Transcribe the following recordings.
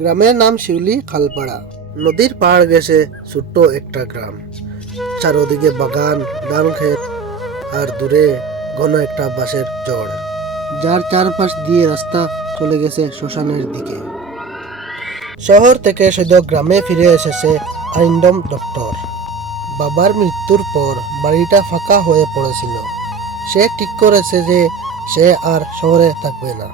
গ্রামের নাম শিউলি খালপাড়া। নদীর পাড় গেছে ছোট্ট একটা গ্রাম। চারদিকে বাগান, ধান ক্ষেত, আর দূরে ঘন একটা বাঁশের চড়, যার চারপাশ দিয়ে রাস্তা চলে গেছে শ্মশানের দিকে। শহর থেকে সদ্য গ্রামে ফিরে এসেছে আরিন্দম ডক্টর। বাবার মৃত্যুর পর বাড়িটা ফাঁকা হয়ে পড়েছিল। সে ঠিক করেছে যে সে আর শহরে থাকবে না।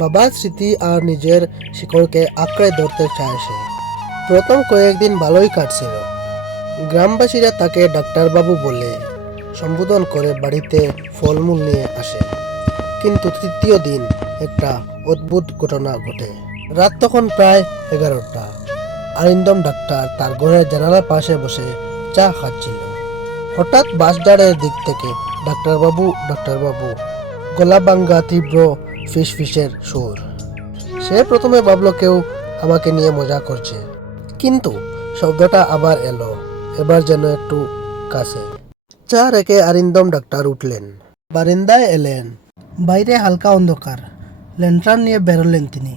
বাবার স্মৃতি আর নিজের শিকড়কে আঁকড়ে ধরতে চায় সে। প্রথম কয়েকদিন ভালোই কাটছিল। গ্রামবাসীরা তাকে ডাক্তারবাবু বলে সম্বোধন করে বাড়িতে ফলমূল নিয়ে আসে। কিন্তু তৃতীয় দিন একটা অদ্ভুত ঘটনা ঘটে। রাত তখন প্রায় 11টা। আরিন্দম ডাক্তার তার ঘরের জানালার পাশে বসে চা খাচ্ছিল। হঠাৎ বাঁশঝাড়ের দিক থেকে ডাক্তারবাবু ডাক্তারবাবু গলা ভাঙ্গা তীব্র ফিসফিসের সুর। সে প্রথমে ভাবলো কেউ আমাকে নিয়ে মজা করছে, কিন্তু শব্দটা আবার এলো, এবার যেন একটু কাছে। চা রেখে আরিন্দম ডাক্তার উঠলেন, বারান্দায় এলেন। বাইরে হালকা অন্ধকার, ল্যান্টার্ন নিয়ে বেরোলেন তিনি।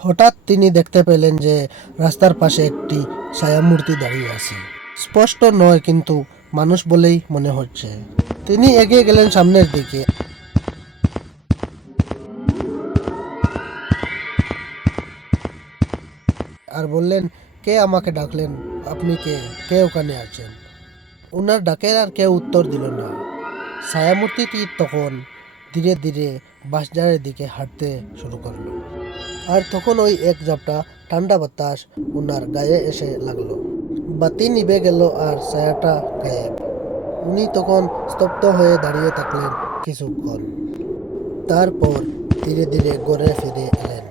হঠাৎ তিনি দেখতে পেলেন যে রাস্তার পাশে একটি ছায়ামূর্তি দাঁড়িয়ে আছে। স্পষ্ট নয়, কিন্তু মানুষ বলেই মনে হচ্ছে। তিনি এগিয়ে গেলেন সামনের দিকে। আর বললেন, কে আমাকে ডাকলেন? আপনি কে? কে ওখানে আছেন? ওনার ডাকের আর কেউ উত্তর দিল না। ছায়ামূর্তিটি তখন ধীরে ধীরে বাঁশঝাড়ের দিকে হাঁটতে শুরু করলো। আর তখন ওই এক ঝাপটা ঠান্ডা বাতাস ওনার গায়ে এসে লাগলো। বাতি নিভে গেল আর ছায়াটা গায়েব। উনি তখন স্তব্ধ হয়ে দাঁড়িয়ে থাকলেন কিছুক্ষণ। তারপর ধীরে ধীরে ঘরে ফিরে এলেন।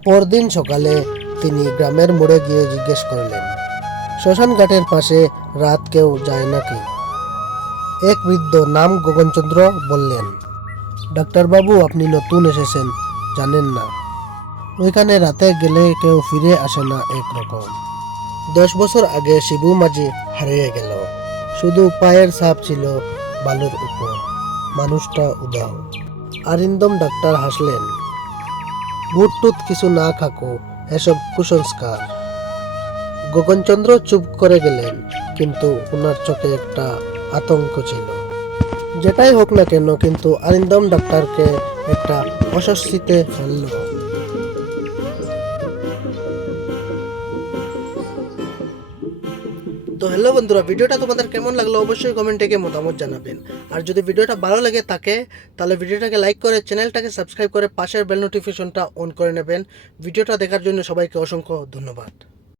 পরদিন সকালে তিনি গ্রামের মোড়ে গিয়ে জিজ্ঞেস করলেন, শ্মশান ঘাটের পাশে রাত কেউ যায় নাকি? এক বৃদ্ধ নাম গগনচন্দ্র বললেন, ডাক্তারবাবু, আপনি নতুন এসেছেন, জানেন না। ওইখানে রাতে গেলে কেউ ফিরে আসে না একরকম। 10 বছর আগে শিবু মাঝি হারিয়ে গেল, শুধু পায়ের ছাপ ছিল বালুর উপর। মানুষটা উদাও। আরিন্দম ডাক্তার হাসলেন, ভূত টুত কিছু না খাকো, এসব কুসংস্কার। গগনচন্দ্র চুপ করে গেলেন, কিন্তু ওনার চোখে একটা আতঙ্ক ছিল। যেটাই হোক না কেন, কিন্তু আরিন্দম ডাক্তারকে একটা অস্বস্তিতে ফেলল। তো হ্যালো বন্ধুরা, ভিডিওটা তোমাদের কেমন লাগলো অবশ্যই কমেন্টে গিয়ে মতামত জানাবেন। আর যদি ভিডিওটা ভালো লাগে থাকে তাহলে ভিডিওটাকে লাইক করে চ্যানেলটাকে সাবস্ক্রাইব করে পাশের বেল নোটিফিকেশনটা অন করে নেবেন। ভিডিওটা দেখার জন্য সবাইকে অসংখ্য ধন্যবাদ।